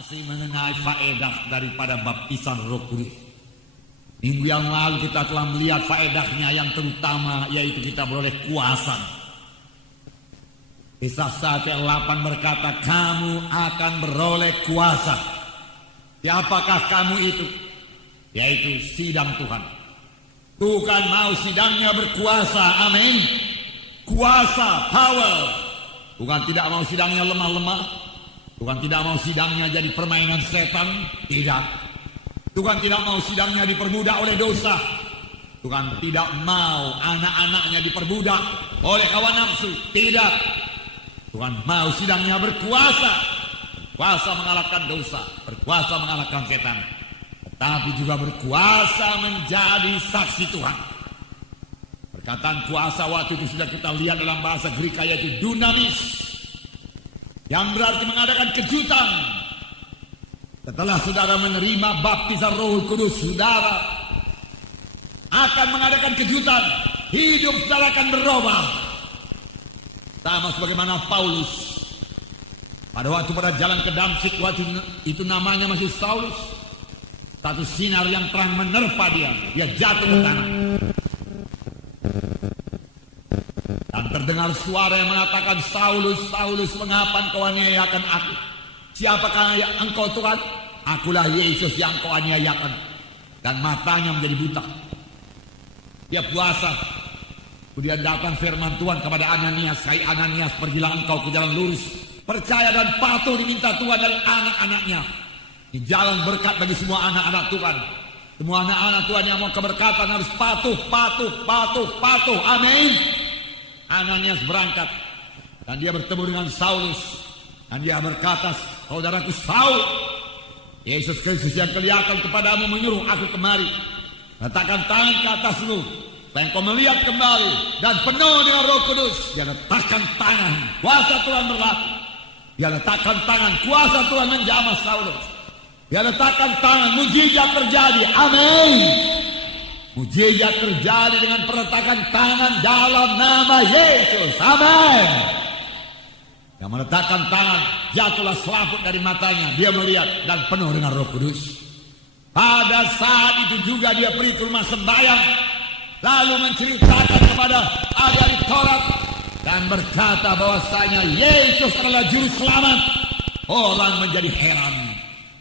Masih mengenai faedah daripada baptisan Roh Kudus. Minggu yang lalu kita telah melihat faedahnya yang terutama, yaitu kita beroleh kuasa. Kisah 1:8 berkata, kamu akan beroleh kuasa. Siapakah kamu itu? Yaitu sidang Tuhan. Tuhan mau sidangnya berkuasa, amin. Kuasa, power. Tuhan tidak mau sidangnya lemah-lemah. Tuhan tidak mau sidangnya jadi permainan setan. Tidak. Tuhan tidak mau sidangnya diperbudak oleh dosa. Tuhan tidak mau anak-anaknya diperbudak oleh hawa nafsu. Tidak. Tuhan mau sidangnya berkuasa. Berkuasa mengalahkan dosa. Berkuasa mengalahkan setan. Tetapi juga berkuasa menjadi saksi Tuhan. Perkataan kuasa waktu itu sudah kita lihat dalam bahasa Greek, yaitu dunamis, yang berarti mengadakan kejutan. Setelah saudara menerima baptisan Roh Kudus, saudara akan mengadakan kejutan. Hidup saudara akan berubah. Sama sebagaimana Paulus pada waktu pada jalan ke Damsyik, waktu itu namanya masih Saulus. Satu sinar yang terang menerpa dia. Dia jatuh ke tanah. Dan terdengar suara yang mengatakan, Saulus, Saulus, mengapa engkau aniayakan aku? Siapakah engkau Tuhan? Akulah Yesus yang engkau aniayakan. Dan matanya menjadi buta. Dia puasa. Kemudian datang firman Tuhan kepada Ananias, hai Ananias, pergilah engkau ke jalan lurus, percaya dan patuh diminta Tuhan dan anak-anaknya. Di jalan berkat bagi semua anak-anak Tuhan. Semua anak-anak Tuhan yang mau keberkatan harus patuh, patuh, patuh, patuh. Amin. Ananias berangkat dan dia bertemu dengan Saulus, dan dia berkata, saudaraku Saul, Yesus Kristus yang kelihatan kepadamu menyuruh aku kemari. Letakkan tangan ke atasmu, supaya engkau melihat kembali dan penuh dengan Roh Kudus. Dia letakkan tangan, kuasa Tuhan berlaku. Dia letakkan tangan, kuasa Tuhan menjamah Saulus. Dia letakkan tangan, mujizat terjadi. Amin. Mujizat terjadi dengan perletakan tangan dalam nama Yesus. Amin. Yang meletakkan tangan, jatuhlah selaput dari matanya. Dia melihat dan penuh dengan Roh Kudus. Pada saat itu juga dia pergi ke rumah sembahyang, lalu menceritakan kepada ahli Taurat dan berkata bahwasanya Yesus adalah juru selamat. Orang menjadi heran.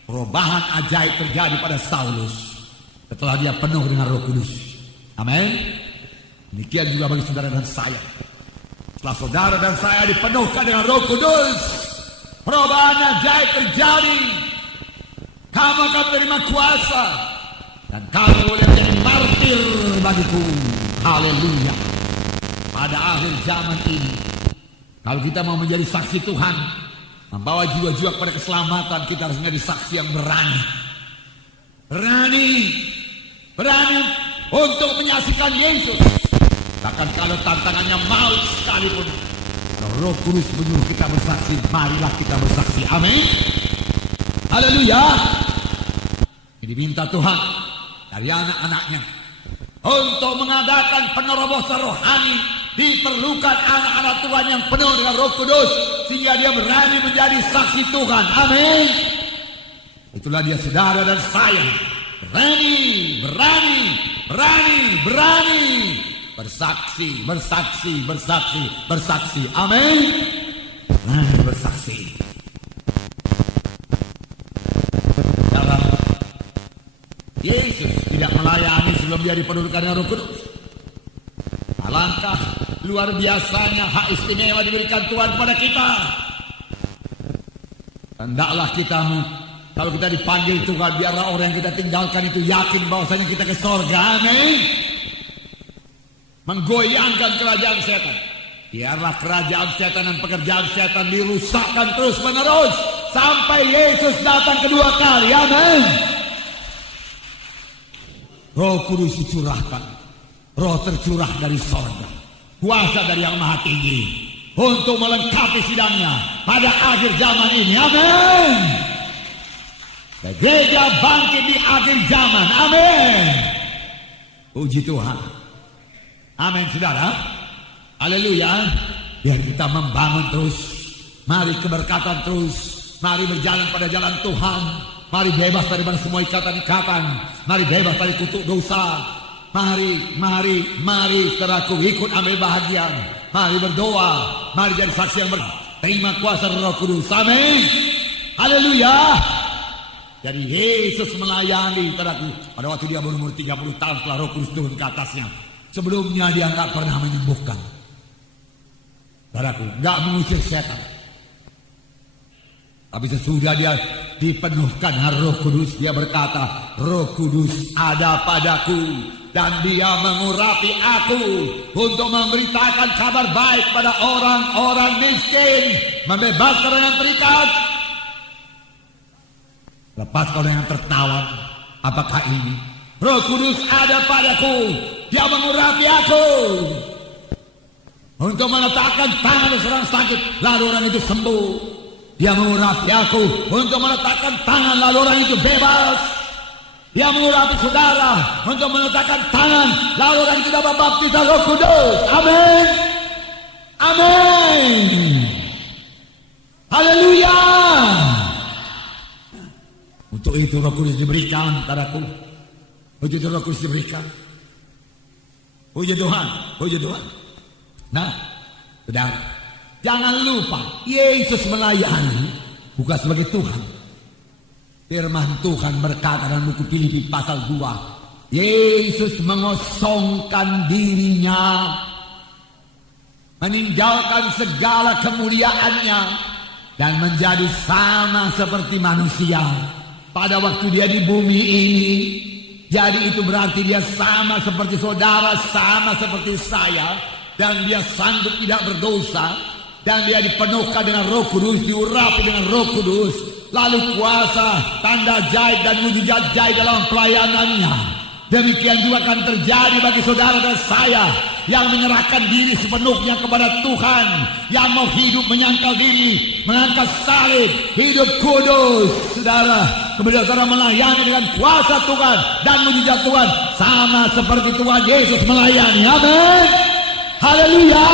Perubahan ajaib terjadi pada Saulus setelah dia penuh dengan Roh Kudus. Amin. Demikian juga bagi saudara dan saya. Setelah saudara dan saya dipenuhkan dengan Roh Kudus, perubahan ajaib terjadi. Kamu akan menerima kuasa dan kamu boleh menjadi martir bagiku. Haleluya. Pada akhir zaman ini, kalau kita mau menjadi saksi Tuhan, membawa jiwa-jiwa kepada keselamatan, kita harus menjadi saksi yang berani. Berani untuk menyaksikan Yesus. Bahkan kalau tantangannya maut sekalipun, kalau Roh Kudus menyuruh kita bersaksi, marilah kita bersaksi. Amin. Haleluya. Diminta Tuhan dari anak-anaknya untuk mengadakan penerobosan rohani. Diperlukan anak-anak Tuhan yang penuh dengan Roh Kudus, sehingga dia berani menjadi saksi Tuhan. Amin. Itulah dia saudara dan saya. Berani bersaksi. Amin. Berani bersaksi. Dalam Yesus tidak melayani sebelum dia dipenuhkan dengan Roh Kudus. Alangkah luar biasanya hak istimewa diberikan Tuhan kepada kita. Hendaklah kita, kalau kita dipanggil Tuhan, biarlah orang yang kita tinggalkan itu yakin bahwasanya kita ke sorga. Amin. Menggoyangkan kerajaan setan. Biarlah kerajaan setan dan pekerjaan setan dirusakkan terus menerus sampai Yesus datang kedua kali. Amin. Roh Kudus dicurahkan. Roh tercurah dari sorga, kuasa dari Yang Maha Tinggi untuk melengkapi sidangnya pada akhir zaman ini. Amin. Gereja bangkit di akhir zaman. Amin. Puji Tuhan. Amin saudara. Haleluya. Biar kita membangun terus. Mari keberkatan terus. Mari berjalan pada jalan Tuhan. Mari bebas daripada semua ikatan-ikatan. Mari bebas dari kutuk dosa. Mari saudaraku, ikut ambil bahagian. Mari berdoa. Mari jadi saksi yang terima kuasa Roh Kudus. Amin. Haleluya. Jadi Yesus melayani saudaraku. Pada waktu dia berumur 30 tahun setelah Roh Kudus turun ke atasnya. Sebelumnya dia nggak pernah menyembuhkan. Saudaraku, nggak mengusir setan. Tapi sesudah dia dipenuhkan Roh Kudus, dia berkata, Roh Kudus ada padaku dan dia mengurapi aku untuk memberitakan kabar baik pada orang-orang miskin, membebaskan orang yang terikat, lepaskan orang yang tertawan. Apakah ini? Roh Kudus ada padaku, dia mengurapi aku untuk meletakkan tangan seorang sakit, lalu orang itu sembuh. Dia mengurapi aku untuk meletakkan tangan, lalu orang itu bebas. Dia mengurapi saudara untuk meletakkan tangan, lalu orang itu dapat baptisan Roh Kudus. Amin. Amin. Haleluya. Untuk itu Roh Kudus diberikan padaku. Untuk itu Roh Kudus diberikan. Puji Tuhan, puji Tuhan. Nah, saudara, jangan lupa, Yesus melayani bukan sebagai Tuhan. Firman Tuhan berkata dalam buku Filipi pasal 2, Yesus mengosongkan dirinya, meninggalkan segala kemuliaannya, dan menjadi sama seperti manusia. Pada waktu dia di bumi ini, jadi itu berarti dia sama seperti saudara, sama seperti saya, dan dia sanggup tidak berdosa. Dan dia dipenuhkan dengan Roh Kudus, diurapi dengan Roh Kudus. Lalu kuasa, tanda ajaib dan mujizat ajaib dalam pelayanannya. Demikian juga akan terjadi bagi saudara dan saya yang menyerahkan diri sepenuhnya kepada Tuhan, yang mau hidup menyangkal diri, mengangkat salib, hidup kudus. Saudara, kemudian saudara melayani dengan kuasa Tuhan dan mujizat Tuhan, sama seperti Tuhan Yesus melayani. Amin. Haleluya.